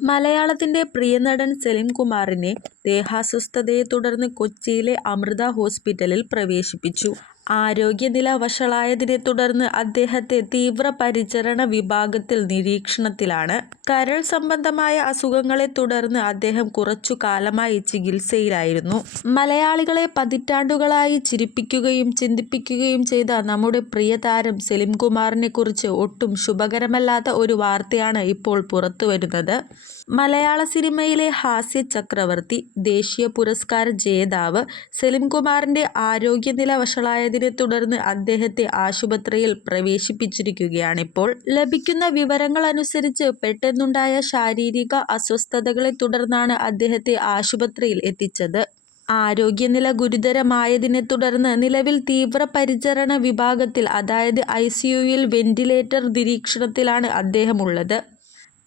മലയാളത്തിന്റെ പ്രിയനടൻ സലിം കുമാറിനെ ദേഹാസ്വസ്ഥതയെ തുടർന്ന് കൊച്ചിയിലെ അമൃത ഹോസ്പിറ്റലിൽ പ്രവേശിപ്പിച്ചു. ആരോഗ്യനില വഷളായതിനെ തുടർന്ന് അദ്ദേഹത്തെ തീവ്രപരിചരണ വിഭാഗത്തിൽ നിരീക്ഷണത്തിലാണ്. കരൾ സംബന്ധമായ അസുഖങ്ങളെ തുടർന്ന് അദ്ദേഹം കുറച്ചു കാലമായി ചികിത്സയിലായിരുന്നു. മലയാളികളെ പതിറ്റാണ്ടുകളായി ചിരിപ്പിക്കുകയും ചിന്തിപ്പിക്കുകയും ചെയ്ത നമ്മുടെ പ്രിയതാരം സലിം കുമാറിനെ കുറിച്ച് ഒട്ടും ശുഭകരമല്ലാത്ത ഒരു വാർത്തയാണ് ഇപ്പോൾ പുറത്തുവരുന്നത്. മലയാള സിനിമയിലെ ഹാസ്യ ചക്രവർത്തി, ദേശീയ പുരസ്കാര ജേതാവ് സലിം കുമാറിന്റെ ആരോഗ്യനില വഷളായതിനെ തുടർന്ന് അദ്ദേഹത്തെ ആശുപത്രിയിൽ പ്രവേശിപ്പിച്ചിരിക്കുകയാണിപ്പോൾ. ലഭിക്കുന്ന വിവരങ്ങളനുസരിച്ച് പെട്ടെന്നുണ്ടായ ശാരീരിക അസ്വസ്ഥതകളെ തുടർന്നാണ് അദ്ദേഹത്തെ ആശുപത്രിയിൽ എത്തിച്ചത്. ആരോഗ്യനില ഗുരുതരമായതിനെ തുടർന്ന് നിലവിൽ തീവ്രപരിചരണ വിഭാഗത്തിൽ, അതായത് ICUയിൽ വെന്റിലേറ്റർ നിരീക്ഷണത്തിലാണ് അദ്ദേഹമുള്ളത്.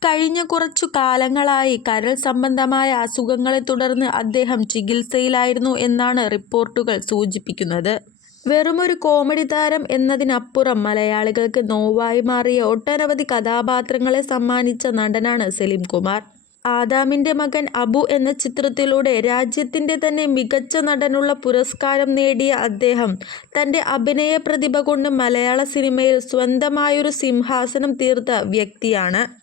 കഴിഞ്ഞ കുറച്ചു കാലങ്ങളായി കരൾ സംബന്ധമായ അസുഖങ്ങളെ തുടർന്ന് അദ്ദേഹം ചികിത്സയിലായിരുന്നു എന്നാണ് റിപ്പോർട്ടുകൾ സൂചിപ്പിക്കുന്നത്. വെറുമൊരു കോമഡി താരം എന്നതിനപ്പുറം മലയാളികൾക്ക് നോവായി മാറിയ ഒട്ടനവധി കഥാപാത്രങ്ങളെ സമ്മാനിച്ച നടനാണ് സലിം കുമാർ. ആദാമിന്റെ മകൻ അബു എന്ന ചിത്രത്തിലൂടെ രാജ്യത്തിന്റെ തന്നെ മികച്ച നടനുള്ള പുരസ്കാരം നേടിയ അദ്ദേഹം തന്റെ അഭിനയ പ്രതിഭ കൊണ്ട് മലയാള സിനിമയിൽ സ്വന്തമായൊരു സിംഹാസനം തീർത്ത വ്യക്തിയാണ്.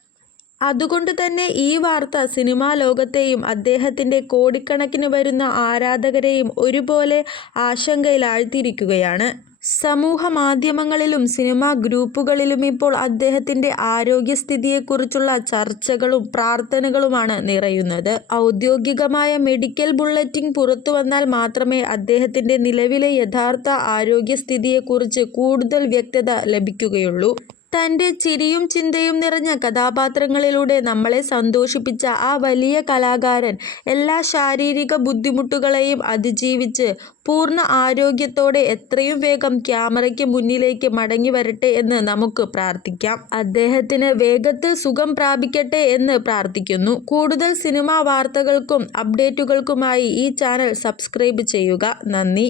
അതുകൊണ്ട് തന്നെ ഈ വാർത്ത സിനിമാ ലോകത്തെയും അദ്ദേഹത്തിന്റെ കോടിക്കണക്കിന് വരുന്ന ആരാധകരെയും ഒരുപോലെ ആശങ്കയിലാഴ്ത്തിയിരിക്കുകയാണ്. സമൂഹ മാധ്യമങ്ങളിലും സിനിമാ ഗ്രൂപ്പുകളിലും ഇപ്പോൾ അദ്ദേഹത്തിന്റെ ആരോഗ്യസ്ഥിതിയെക്കുറിച്ചുള്ള ചർച്ചകളും പ്രാർത്ഥനകളുമാണ് നിറയുന്നത്. ഔദ്യോഗികമായ മെഡിക്കൽ ബുള്ളറ്റിൻ പുറത്തുവന്നാൽ മാത്രമേ അദ്ദേഹത്തിന്റെ നിലവിലെ യഥാർത്ഥ ആരോഗ്യസ്ഥിതിയെക്കുറിച്ച് കൂടുതൽ വ്യക്തത ലഭിക്കുകയുള്ളൂ. തന്റെ ചിരിയും ചിന്തയും നിറഞ്ഞ കഥാപാത്രങ്ങളിലൂടെ നമ്മളെ സന്തോഷിപ്പിച്ച ആ വലിയ കലാകാരൻ എല്ലാ ശാരീരിക ബുദ്ധിമുട്ടുകളെയും അതിജീവിച്ച് പൂർണ്ണ ആരോഗ്യത്തോടെ എത്രയും വേഗം ക്യാമറയ്ക്ക് മുന്നിലേക്ക് മടങ്ങി വരട്ടെ എന്ന് നമുക്ക് പ്രാർത്ഥിക്കാം. അദ്ദേഹത്തിന് വേഗത്തിൽ സുഖം പ്രാപിക്കട്ടെ എന്ന് പ്രാർത്ഥിക്കുന്നു. കൂടുതൽ സിനിമാ വാർത്തകൾക്കും അപ്ഡേറ്റുകൾക്കുമായി ഈ ചാനൽ സബ്സ്ക്രൈബ് ചെയ്യുക. നന്ദി.